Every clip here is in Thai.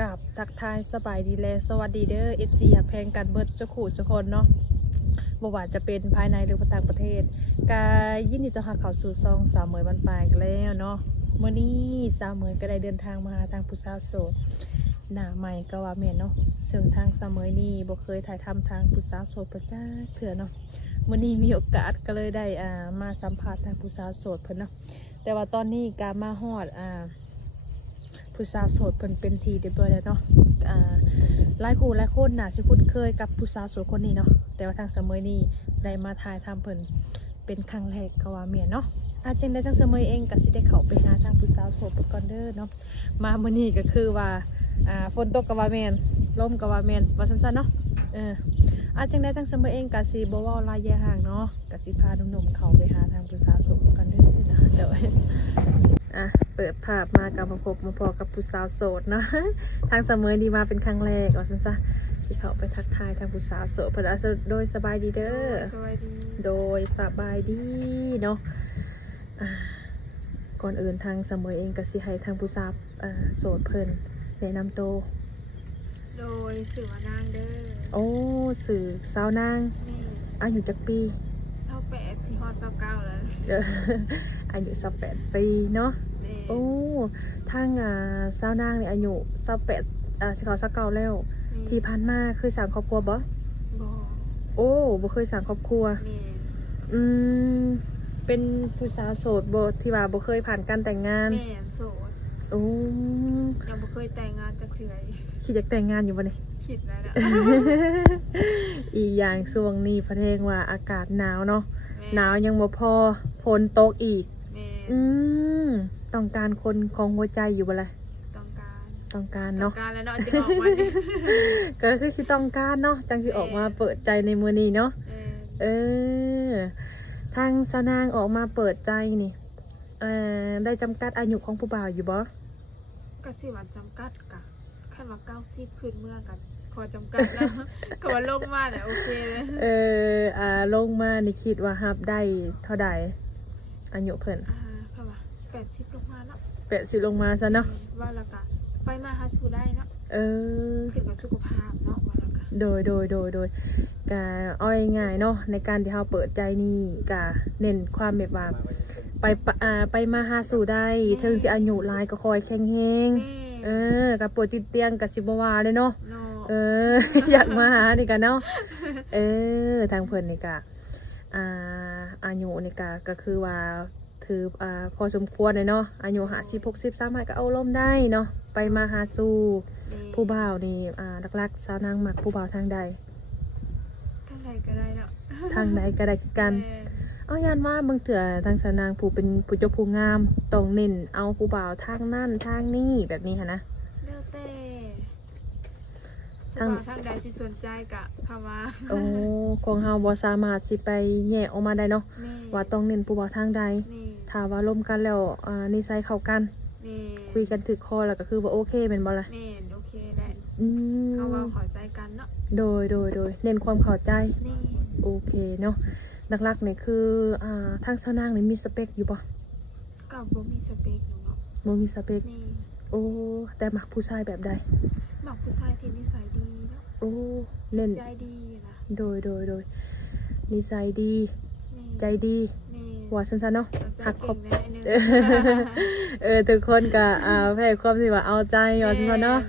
กับทักทายสบายดีและสวัสดีเด้อ FC อยากแพงกันเบิดเจ้าขู่ทุกคนเนาะบ่ว่าจะเป็นภายในหรือต่างประเทศกายินดีต้อนรับเข้าสู่ซองสาวเหมยบรรปลายกันแล้วเนาะมื้อนี้สาวเหมยก็ได้เดินทางมาหาทางผู้สาวโสดหน้าใหม่ก็ว่าแม่นเนาะซึ่งทางสาวเหมยนี่บ่เคยถ่ายทำทางผู้สาวโสดประจักเถื่อเนาะมื้อนี้มีโอกาสก็เลยได้มาสัมภาษณ์ทางผู้สาวโสดเพิ่นเนาะแต่ว่าตอนนี้ก็มาฮอดผู้สาวโสดเพิ่นเป็นทีเรียบร้อยแล้วเนาะหลายคู่หลายคนน่ะสิคุ้นเคยกับผู้สาวโสดคนนี้เนาะแต่ว่าทางเสมอนี่ได้มาถ่ายทำเพิ่นเป็นครั้งแรกก็ว่าแม่นเนาะจังได้ทางเสมอเองก็สิได้เข้าไปหาทางผู้สาวโสดเพิ่นก่อนเด้อเนาะมามื้อนี้ก็คือว่าฝนตกก็ว่าแม่นลมก็ว่าแม่นว่าซั่นๆเนาะจังได้ทางเสมอเองก็สิบ่เว้าลายแย่ห่างเนาะก็สิพาหนุ่มๆเข้าไปหาทางผู้สาวโสดเพิ่นก่อนเด้อนะเดี๋ยวเปิดภาพมากับมาพบมาพอกับผู้สาวโสดเนาะทางเสมอดีมาเป็นครั้งแรกว่าซั่นซะสิเข้าไปทักทายทางผู้สาวโสดเพิ่นโดยสบายดีเด้อโดยสบายดีเนาะก่อนอื่นทางเสมอเองก็สิให้ทางผู้สาวโสดเพิ่นแนะนำตัวโดยสื่อว่านางเด้อโอ้สื่อสาวนางอายุจักปี28สิฮอด29แล้วอายุ28ปีเนาะโอ้ทางสาวนางนี่อายุ28สิเข้า29แล้วที่ผ่านมาเคยสร้างครอบครัวบ่โอ้บ่เคยสร้างครอบครัวเป็นผู้สาวโสดบ่ที่ว่าบ่เคยผ่านการแต่งงานแม่โสดโอ้ยังบ่เคยแต่งงานจักเทื่อคิดอยากแต่งงานอยู่บ่นี่คิดแล้วนะ อีกอย่างช่วงนี้ประเทศว่าอากาศหนาวเนาะหนาวยังบ่พอฝนตกอีกต้องการคนของหัวใจอยู่บ่ล่ะต้องการเนาะต้องการแล้วเนาะจะออกมาก็คือสิต้องการเนาะจังสิออกมาเปิดใจในมื้อนี้เนาะทางสาวนางออกมาเปิดใจนี่ได้จำกัดอายุของผู้บ่าวอยู่บ่ก็สิว่าจำกัดกะคันว่า90ขึ้นเมื่อกันขอจำกัดนะก็ว่าลงมาเนี่ยโอเคเลยลงมานี่คิดว่ารับได้เท่าใดอายุเพิ่นก็ว่า80ลงมาเนาะ80ลงมาซะเนาะว่าแล้วก็ไปมาหาสู่ได้เนาะเกี่ยวกับสุขภาพเนาะว่าแล้วก็โดยก็อ้อยง่ายเนาะในการที่เฮาเปิดใจนี่ก็เน้นความแบบว่าไปมาหาสู่ได้ถึงสิอายุหลายก็คอยแข็งแรงกับป่วยติดเตียงกับสิบว่าเลยเนาะอยากมาหานี่กันเนาะทางเพิ่นนี่กะอายุนี่กะก็คือว่าถือพอสมควรเลยเนาะอายุ50-60 ก็เอาล่มได้เนาะไปมาหาสู่ผู้บ่าวนี่หลักๆสาวนางมักผู้บ่าวทางใดก็ได้เนาะทางใดก็ได้คือกันเอายันว่าบางเถื่อทางสาวนางผู้เป็นผู้เจ้าผู้งามต้องเน้นเอาผู้บ่าวทางนั่นทางนี่แบบนี้ค่ะนะเลือกแต่ทางใดที่สนใจกะเข้ามาของเฮาบ่สามารถสิไปแยกออกมาได้เนาะว่าต้องเน้นผู้บ่าวทางใดถ้าว่าร่วมกันแล้วนิสัยเข้ากันคุยกันถึกคอแล้วก็คือว่าโอเคเป็นบ่ล่ะโอเคแหละเขาว่าเข้าใจกันเนาะโดยเน้นความเข้าใจโอเคเนาะหลักๆนี่คือทางสาวนางนี่มีสเปคอยู่บ่ก็บ่มีสเปคเนาะบ่มีสเปคโอ้แต่มักผู้ชายแบบใดมักผู้ชายที่นิสัยดีเนาะโอ้เน้นใจดีนะโดยนิสัยดีใจดีว่าซั่นๆเนาะหักครบทุกคนก็แพ้ความที่ว่าเอาใจว่าซั่นๆเนาะ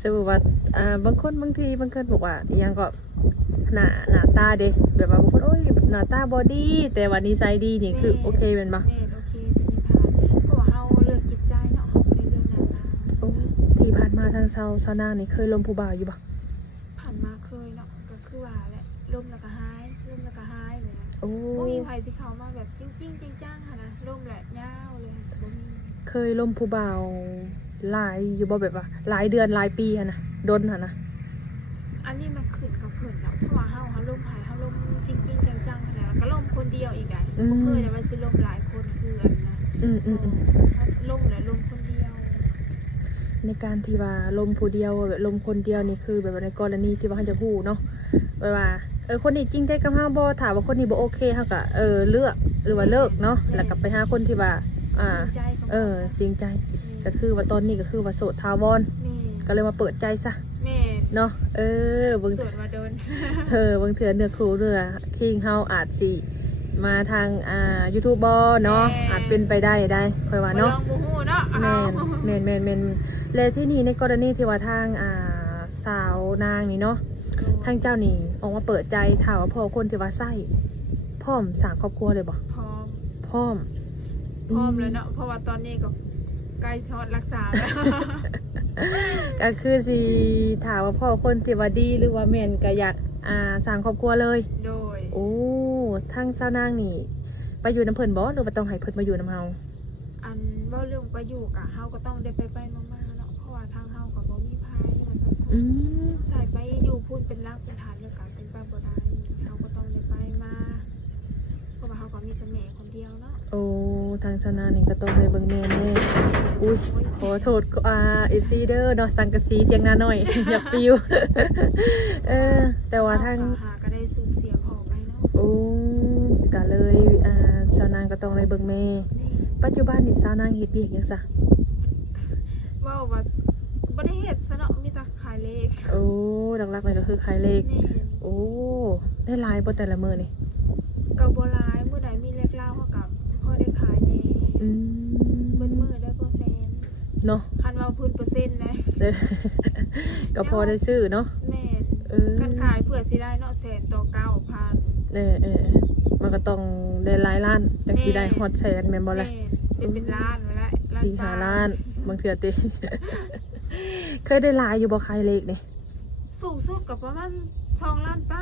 สมมุติว่าบางคนบางทีบางคนบอกว่าอีหยังก็หน้าตาเด้แบบว่าบางคนโอ้ยหน้าตาบอดี้แต่ว่านิสัยดีนี่คือโอเคเป็นปะโอเคเป็นผ่านก็ว่าเฮาเลือกจิตใจเนาะในเรื่องหน้าตาโอ้ที่ผ่านมาทางชาวนางนี่เคยล้มผู้บ่าวอยู่ปะผ่านมาเคยเนาะก็คือว่าแหละล้มแล้วก็หายเลยโอ้มีไผสิเข้ามาแบบจริงจังๆค่ะนะล้มแหละยาวเลยบ่มีเคยล้มผู้บ่าวหลายอยู่บ่แบบว่าหลายเดือนหลายปีค่ะนะดนค่ะนะอันนี้มันขึ้นกับเพื่อนแล้วเพราะว่าเฮาล้มจริงจังๆนะก็ล้มคนเดียวอีกบ่เคยแต่ว่าสิล้มหลายคนคืออันนะล้มคนเดียวในการที่ว่าล้มผู้เดียวแบบล้มคนเดียวนี่คือแบบในกรณีที่ว่าเขาจะพูดเนาะแบบว่าคนนี้จริงใจกับเฮาบ่ถามว่าคนนี้บ่โอเคเฮาก็เลือกหรือว่าเลิกเนาะแล้วก็ไปหาคนที่ว่าจริงใจ ก็คือว่าตอนนี้ก็คือว่าโสดทาวร แม่ ก็เลยมาเปิดใจซะ แม่ เนาะเบิ่ง สวนมาโดน บางเทื่อเนื้อคู่เนื้อคิงเฮาอาจสิมาทางYouTube บ่เนาะอาจเป็นไปได้ค่อยว่าเนาะ ลองบ่ฮู้เนาะ แม่นและที่นี่ในกรณีที่ว่าทางสาวนางนี่เนาะทางเจ้านี่ออกมาเปิดใจถามว่าพ่อคนที่ว่าไส้พร้อมสร้างครอบครัวเลยบ่ พร้อม พร้อม เลยเนาะเพราะว่าตอนนี้ก็ใกล้ช็อตรักษาแล้ว ก็คือสิถามว่าพ่อคนที่ว่าดีหรือว่าแม่นก็อยากสร้างครอบครัวเลย โดย โอ้ทางสาวนางนี่ไปอยู่น้ำเพิ่นบ่หรือว่าต้องให้เพิ่นมาอยู่น้ำเฮา อันเว้าเรื่องไปอยู่กะเฮาก็ต้องได้ไปมาๆเนาะเพราะว่าทางเฮาก็บ่มีภัยว่าซั่น อืม ใส่ไปอยู่พูนเป็นรักเป็นฐานแล้วก็เป็นไปบ่ได้เฮาก็ต้องได้ไปมาเพราะว่าเฮาก็มีแต่แม่คนเดียวเนาะ โอ้ทางสาวนางนี่ก็ต้องไปเบิ่งแม่แน่อุ้ยขอโทษFC เด้อเนาะสังกะสีเตียงหน้าน้อย อยากปิว แต่ว่าทาง หาก็ได้สูญเสียพ่อไปเนาะ โอ้ก็เลยสาวนางก็ต้องไปเบิ่งแม่ นี่ ปัจจุบันนี่สาวนางเฮ็ดเวียกหยังซะ เว้าว่าบ่ได้เฮ็ดซะเนาะมีแต่ขายเลข โอ้หลักๆเลยก็คือขายเลข นี่ โอ้ได้หลายบ่แต่ละมื้อนี่ ก็บ่หลายมื้อใดมีเลขเล่าเฮาก็พอได้ขายแน่ อืม เบิ่นมื้อได้เปอร์เซ็นต์ เนาะ คันว่าพื้นเปอร์เซ็นต์นะ เออ ก็พอได้ซื้อเนาะ แม่น เออ คันขายเพื่อสิได้เนาะแสนต่อ 9,000 มันก็ต้องได้หลายล้านจังสิได้ฮอดแสนแม่นบ่ล่ะ แม่นเป็นล้านไว้แล้ว สี่ห้าล้านบางเทื่อติ เคยได้หลายอยู่บ่ขายเลขนี่ สูงสุดก็ประมาณ2ล้านไป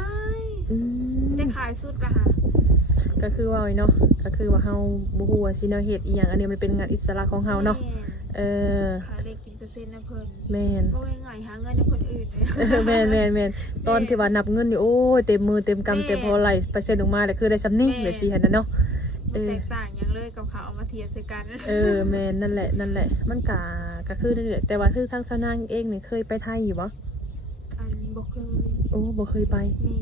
อืม ได้ขายสุดก็หา ก็คือว่าไว้เนาะก็คือว่าเฮาบ่ฮู้ว่าสิแนวเฮ็ดอีหยังอันนี้มันเป็นงานอิสระของเฮาเนาะ แม่ ข ขายได้กินเปอร์เซ็นต์นะเพิ่น แม่น ก็ง่ายๆหาเงินให้คนอื่นเลย แม่นตอนที่ว่านับเงินนี่โอ้ยเต็มมือเต็มกำ แม่ เต็มพอไหลเปอร์เซ็นต์ออกมาแล้วคือได้สำนี้แบบสิหั่นน่ะเนาะ มันแตกต่างอย่างเลยกับเขาเอามาเทียบใส่กัน แม่นนั่นแหละมันก็คือนั่นแหละแต่ว่าคือทางสาวนางเองนี่เคยไปไทยอยู่บ่ อันบ่เคย โอ้บ่เคยไป แม่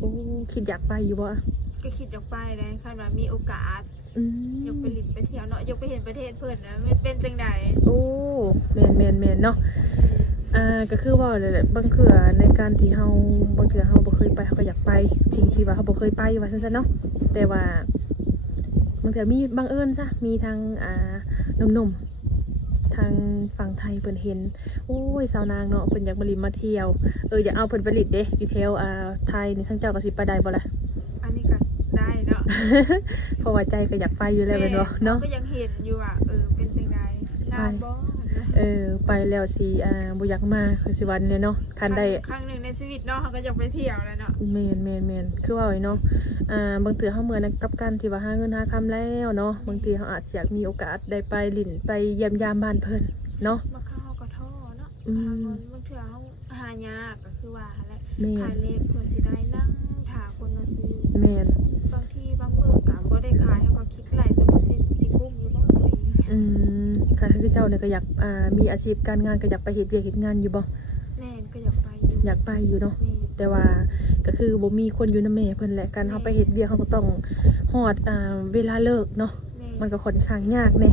โอ้คิดอยากไปอยู่บ่อะ ก็คิดอยากไปเลยคันว่ามีโอกาส อื อยากไป ม ลิ้นไปเที่ยวเนาะอยากไปเห็นประเทศเพิ่นนะมันเป็นจังได โอ้แม่นเนาะก็คือว่าเลยแหละบางเทื่อในการที่เฮาบางเทื่อเฮาบ่เคยไปเฮาก็อยากไปสิ่งที่ว่าเฮาบ่เคยไปว่าซั่นๆเนาะแต่ว่าบางเทื่อมีบังเอิญซะมีทางหนุ่มๆทางฝั่งไทยเพิ่นเห็นโอ้ยสาวนางเนาะเพิ่นอยากมาลินมาเที่ยวอยากเอาเพิ่นไปลิดเด้อยู่แถวไทยนี่ทางเจ้าก็สิไปได้บ่ล่ะ อันนี้ก็ได้เนาะ เพราะว่าใจก็อยากไปอยู่แล้วแม่นบ่เนาะ ก็ยังเห็นอยู่อ่ะเป็นจังไดงามบ่ ไปแล้วสิบ่อยากมาคือสิวันเลยเนาะคันได้ ครั้งหนึ่งในชีวิตเนาะเขาก็อยากไปเที่ยวแล้วเนาะ แม่นคือว่าไว้เนาะบางเทื่อเฮาเมื่อนะกับการที่ว่าหาเงินหาคำแล้วเนาะบางทีเฮาอาจจะอยากมีโอกาสได้ไปลิ้นไปเยี่ยมยามบ้านเพิ่นเนาะ มาเข้าก็ท่อเนาะ อืม หาเงินบางเทื่อเขาหายากก็คือว่าแหละ แม่ ขายเลขเพื่อสิได้นั่งถาคนมาซื้อ แม่น บางทีบางมื้อก็บ่ได้ขายเขาก็คิดไหลจะบ่สิกุ้มอยู่บ่ตัวเอง ค่ะคือเจ้าเนี่ยก็อยากมีอาชีพการงานก็อยากไปเฮ็ดเวียกเฮ็ดงานอยู่บ่ แม่นก็อยากไปอยู่ อยากไปอยู่เนาะ แม่น แต่ว่าก็คือบ่มีคนอยู่นำแม่เพิ่นแหละการเฮาไปเฮ็ดเวียกเฮาก็ต้องฮอดเวลาเลิกเนาะ แม่ มันก็ค่อนข้างยากแน่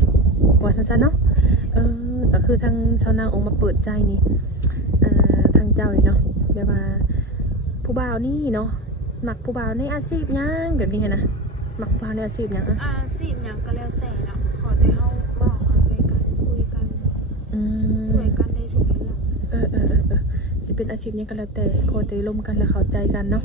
ว่าซั่นๆเนาะก็คือทางชาวนางออกมาเปิดใจนี่ทางเจ้านี่เนาะแบบว่าผู้บ่าวนี่เนาะมักผู้บ่าวในอาชีพหยังแบบนี้หั้นนะมักผู้บ่าวในอาชีพหยังอะ อาชีพหยังก็แล้วแต่เนาะขอแต่เฮาเว้าเข้าใจกันคุยกัน อืม ช่วยกันได้ทุกเรื่อง สิเป็นอาชีพหยังก็แล้วแต่ขอแต่ร่วมกันและเข้าใจกันเนาะ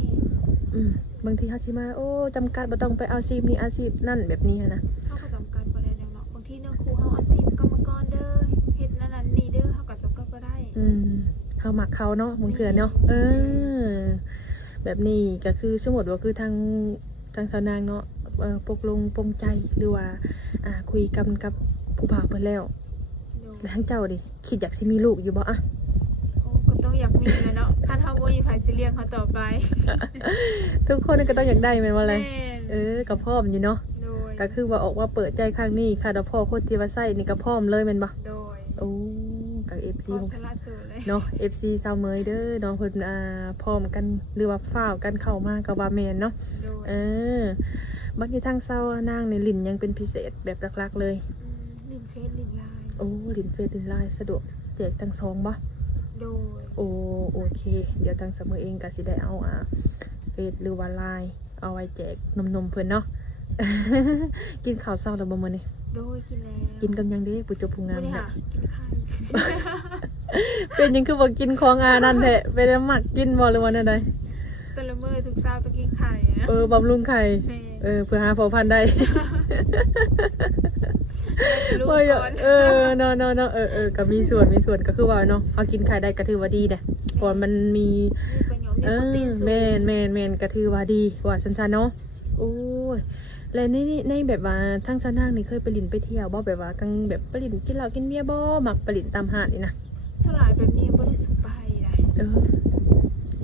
บางทีเฮาสิมาโอ้จำกัดบ่ต้องไปเอาอาชีพนี้อาชีพนั่นแบบนี้หั้นนะ เขาก็จำกัดบ่ได้แล้วเนาะบางทีเนื้อคู่เฮาอาชีพกรรมกรเด้อเฮ็ดนั่นนั่นนี่เด้อเฮาก็จำกัดบ่ได้ เฮามักเขาเนาะบางเทื่อเนาะแบบนี้ก็คือสมมุติว่าคือทางสาวนางเนาะปกลงปรงใจหรือว่าคุยกันกับผู้บ่าวเพิ่นแล้ว โดย แล้วทางเจ้าดิคิดอยากสิมีลูกอยู่บ่อะ โอ้ก็ต้องอยากมีแหละเนาะคันเฮาบ่มีไผสิเลี้ยงเขาต่อไป ทุกคนก็ต้องอยากได้แม่นบ่ล่ะ แม่น ก็พร้อมอยู่เนาะ โดย ก็คือว่าออกว่าเปิดใจครั้งนี้ค่ะแล้วพ่อคนที่ว่าใส่นี่ก็พร้อมเลยแม่นบ่ โดย โอ้กับ FC ความ ของ ฉลาดสุดเลย เนาะ FC สาวเมยเด้อเนาะเพิ่นพร้อมกันหรือว่าฟ้าวกันเข้ามาก็ว่าแม่นเนาะ โดย บัดนี้ทางเซานางในลิ้นยังเป็นพิเศษแบบหลักๆเลย ลิ้นเฟซลิ้นไลน์ อ้ลินเฟซลินไลน์สะดวกแจกทั้งสองบ่ โดย โอเคเดี๋ยวทางเสมอเองก็สิได้เอาเฟซหรือว่าไลน์เอาไว้แจกนมเพิ่นเนาะ กินข้าวเช้าแล้วบ่มื้อนี้ โดยกินแล้ว กินกับหยังเด้ผู้จบผู้งาม ไม่ได้ แท้ หากินไข่ เป็นหยังคือบ่กินของนั่นแท้เป็นมักกินบ่หรือว่าแนวใด แต่ละมื้อทุกเช้าต้องกินไข่นะ บำรุงไข่ แม่ เพื่อหาเผ่าพันธุ์ได้ ลูก โอ้ย ก่อน เนาะก็มีส่วนก็คือว่าเนาะเอากินไข่ได้ก็ถือว่าดีเด้เพราะว่ามันมี มีประโยชน์มีโปรตีนสูง แม่นก็ถือว่าดีว่าซั่นๆเนาะโอ้ยแล้วในแบบว่าทางชานางนี่เคยไปลินไปเที่ยวบ่แบบว่ากังแบบไปลินกินเหล้ากินเบียร์บ่มักไปลินตามหาดนี่นะ สลายแบบนี้บ่ได้สุไปได้ เออ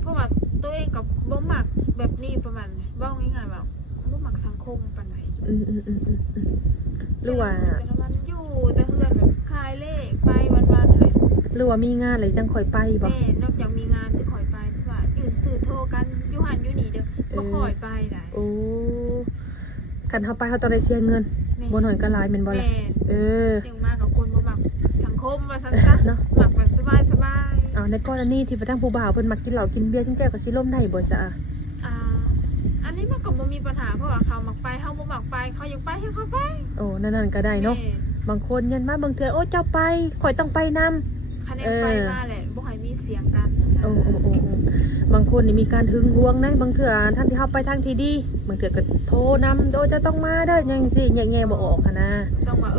เพราะว่าตัวเองกับบ่มักแบบนี้ประมาณเว้าง่ายๆแบบบ่มักสังคมปานใด อืมหรือว่า แต่ละวันอยู่แต่เฮือนแบบคายเลขไปวันๆเลย หรือว่ามีงานอะไรจังค่อยไปบ่ แม่นอกจากมีงานจะคอยไปสว่าอยู่สื่อโทรกันอยู่หันอยู่นี่เด้อบ่คอยไปได้ โอ้คันเฮาไปเฮาต้องได้เสียเงิน แม่ บ่น้อยก็หลายแม่นบ่ล่ะ แม่น เออ จึงมากับคนบ่มักสังคมว่าซั่นซะ เนาะ มักแบบสบาย เอาในกรณีที่ว่าทางผู้บ่าวเพิ่นมักกินเหล้ากินเบียร์จังแก้วก็สิล่มได้บ่จ้ะ ๆอันนี้มันก็บ่มีปัญหาเพราะว่าเขามักไปเฮาบ่มักไปเขาอยากไปให้เขาไป โอ้นั่นก็ได้เนาะ แม่ บางคนยันมาบางเทื่อโอ้เจ้าไปข่อยต้องไปนำ คะแนนไปมาแหละบ่ให้มีเสียงกัน โอ้บางคนนี่มีการหึงหวงนะบางเทื่อท่านที่เฮาไปทางที่ดีบางเทื่อก็โทรนำโดยจะต้องมาเด้อจังซี่แง่ๆบ่ออกหันนะ ต้องว่า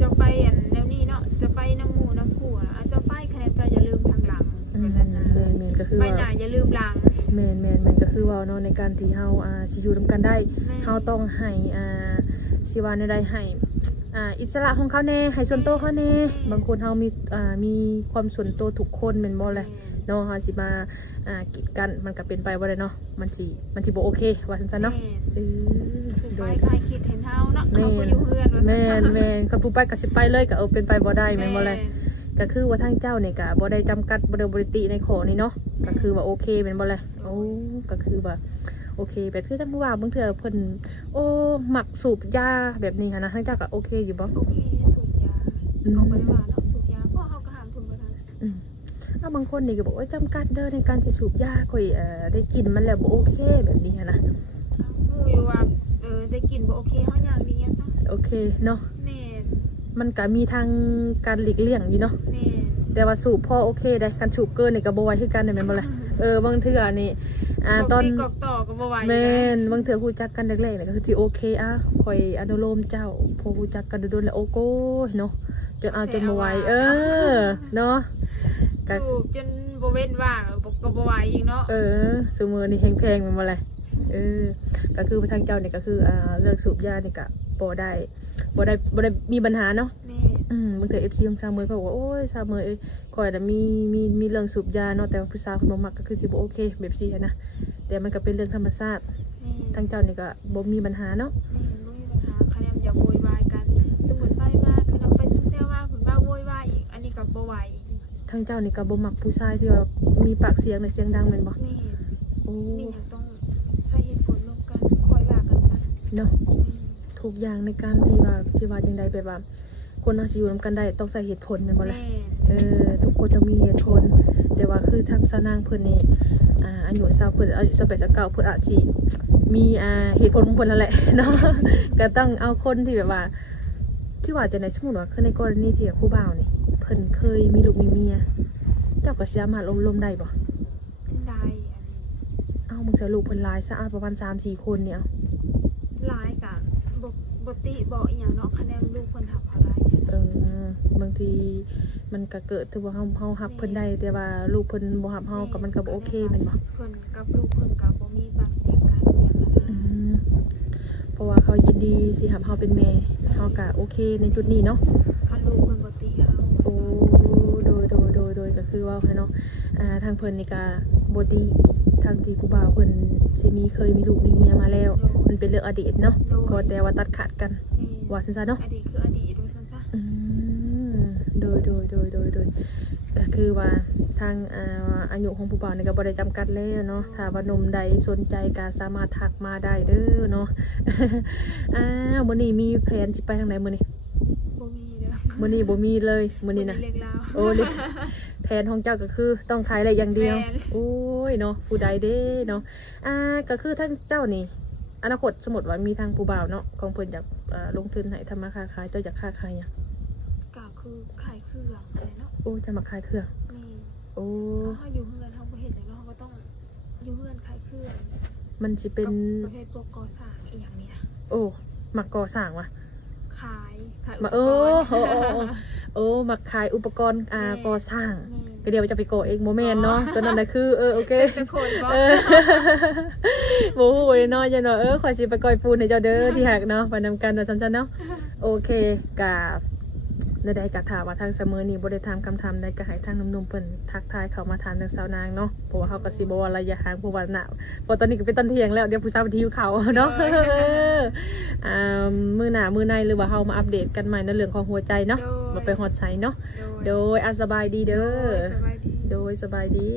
จะไปอันแนวนี้เนาะจะไปน้ำหมู่น้ำผัวจะไปคะแนนไปอย่าลืมทางหลังเป็นนั้นนะ แม่นก็คือ ไป ว่า หน้าอย่าลืมหลัง แม่นก็คือว่าเนาะในการที่เฮาสิอยู่นํกันได้ แม่ เฮาต้องให้สิว่าในใดให้อิสระของเขาแน่ให้ส่วนตัวเขาแน่บางคนเฮามีความส่วนตัวทุกคนแม่นบ่แหละเนาะเฮาสิมากีดกันมันก็เป็นไปบ่ได้เนาะมันสิบ่โอเคว่าซั่นๆเนาะเออ ถูก โด ไป ย ใครคิดเห็นเฮาเนาะเขาก็อยู่เฮือนว่า แม่นคันผู้ไปก็สิไปเลยก็เป็นไปบ่ได้แม่นบ่แหละก็คือว่าทางเจ้านี่ก็บ่ได้จำกัดบ่ได้บริติในข้อนี้เนาะก็คือว่าโอเคแม่นบ่แหละโอ้ก็คือว่าโอเคแบบคือทั้งผู้ว่าบางเทื่อเพิ่นมักสูบยาแบบนี้หันนะทางเจ้าก็โอเคอยู่บ่ โอเคสูบยาเขาบ่ได้ว่าเนาะสูบยาเพราะเขาก็ห้ามคุณบ่ทัน บางคนนี่ก็บอกว่าจำกัดเด้อในการสิสูบยาค่อยได้กินมันแล้วบ่โอเคแบบนี้หันนะ หมู่อยู่ว่าได้กินบ่โอเคเฮาอย่างนี้ซะ โอเคเนาะ แม่น มันก็มีทางการหลีกเลี่ยงอยู่เนาะ แม่น แต่ว่าสูบพอโอเคได้การสูบเกินนี่ก็บ่ไหวคือกันได้แม่นบ่ล่ะบางเทื่อนี่ตอน กอกต่อก็บ่ไหว แม่นบางเทื่อฮู้จักกันแรกๆนี่ก็คือสิโอเคข่อยอนุโลมเจ้าพอฮู้จักกันโดนๆแล้วโอ้โกยเนาะจนเอาจนบ่ไหวเนาะก็ สูบจนบ่เว้นว่างก็บ่ไหวอีกเนาะ ซุมื้อนี่แพงๆแม่นบ่ล่ะก็คือทางเจ้านี่ก็คือเลิกสูบยานี่ก็บ่ได้มีปัญหาเนาะ แม่ บางเทื่อ FC ของชาวเมยเขาบอกว่าโอ้ยชาวเมยข่อยน่ะมีเรื่องสูบยาเนาะแต่ว่าผู้สาวเพิ่นบ่มักก็คือสิบ่โอเคแบบซี่นะแต่มันก็เป็นเรื่องธรรมชาติ แม่ ทางเจ้านี่ก็บ่มีปัญหาเนาะ แม่บ่มีปัญหาคะแนนอย่าโวยวายกันสมมุติไปมาคือเราไปซุ่มแซวว่าเพิ่นว่าโวยวายอีกอันนี้ก็บ่ไหวอีก ทางเจ้านี่ก็บ่มักผู้ชายที่ว่ามีปากเสียงในเสียงดังแม่นบ่ แม่ โอ้ นี่ยังต้องใช้เหตุผลร่วมกันคอยว่ากันไป เนาะทุกอย่างในการที่ว่าจังใดแบบว่าคนเฮาสิอยู่นํกันได้ต้องใช้เหตุผลแม่นบ่ แม่ ล่ะทุกคนจะมีเหตุผลแต่ว่าคือทางสาวนางเพิ่นนี่อายุ20เพิ่นอายุ28 29เพิ่นอาจสิมีเหตุผลของเพิ่นนั่นแหละเนาะ ก็ต้องเอาคนที่แบบว่าที่ว่าจะในสมมุติว่าคือในกรณีที่ครูบ่าวนี่เพิ่นเคยมีลูกมีเมียเจ้าก็สามารถลมได้บ่ ได้อันนี้ มึงเถอะลูกเพิ่นหลายซะประมาณ 3-4 คนเนี่ย หลายกะบ่ติบ่อีหยังเนาะคะแนนลูกเพิ่นหักเท่าใด บางทีมันก็เกิดถือว่าเฮาฮับเพิ่นได้แต่ว่าลูกเพิ่นบ่ฮับเฮาก็มันก็บ่โอเคแม่นบ่ เพิ่นกับลูกเพิ่นก็บ่มีปากเสียงกันอีหยังกัน อื นะ มเพราะว่าเขายินดีสิฮับเฮาเป็นแม่เฮาก็โอเคในจุดนี้เนาะ คันลูกเพิ่นบ่ติเฮา โอ้โดยก็คือว่าเนาะทางเพิ่นนี่ก็บ่ดีทางที่ผู้บ่าวเพิ่นสิเคยมีลูกมีเมียมาแล้ว มันเป็นเรื่องอดีตเนาะก็แต่ว่าตัดขาดกันว่าซั่นซะเนาะ อดีตคืออดีตว่าซั่นซะ โดยก็คือว่าทางอายุของผู้บ่าวนี่ก็บ่ได้จำกัดแล้วเนาะถ้าว่าหนุ่มใดสนใจก็สามารถทักมาได้เด้อเนาะ มื้อนี้มีแผนสิไปทางไหนมื้อนี้ บ่มีเด้อ มื้อนี้บ่มีเลยมื้อนี้นะ เล็กแล้ว โอ้เลยแผนของเจ้าก็คือต้องขายอะไรอย่างเดียว แม่น โอ้ยเนาะผู้ใดเด้เนาะก็คือทั้งเจ้านี่อนาคตสมมติว่ามีทางผู้บ่าวเนาะของเพิ่นอยากลงทุนให้ทำมาค้าขายเจ้าอยากค้าขายหยัง ก็คือขายเครื่องอะไรเนาะ โอ้จะมาขายเครื่อง นี่ โอ้ ถ้าอยู่เฮือนเขาบ่เห็นอย่างเนาะเขาก็ต้องอยู่เฮือนขายเครื่อง มันสิเป็น ประเภทพวกก่อสร้างอีหยังนี่นะ โอ้มักก่อสร้างวะ ขายอุ มา ป โอ้ กรณ์ โอ้มักขายอุปกรณ์ก่อสร้าง นี่ ก็เดี๋ยวจะไปก่อเองโมเมนเนาะตัวนั้นน่ะคือโอเค เป็น คนบอก โอ้โหน้อยจังเนาะขอสิไปก่อยปูนให้เจ้าเด้อที่หักเนาะไปนำกันว่าซั่นๆเนาะโอเคกับได้กะถามว่าทางเสมอนี่บ่ได้ถามคำถามใดก็ให้ทางหนุ่มๆเพิ่นทักทายเข้ามาถามทางสาวนางเนาะเพราะว่าเฮาก็สิบ่ว่าระยะห่างเพราะว่าน่ะเพราะตอนนี้ก็เป็นตอนเที่ยงแล้วเดี๋ยวผู้สาวไปหิวข้าวเนาะมื้อหน้ามื้อในหรือว่าเฮามาอัปเดตกันใหม่ในเรื่องของหัวใจเนาะมาไปฮอดไสเนาะโดยสบายดีเด้อ สบายดี โดยสบายดี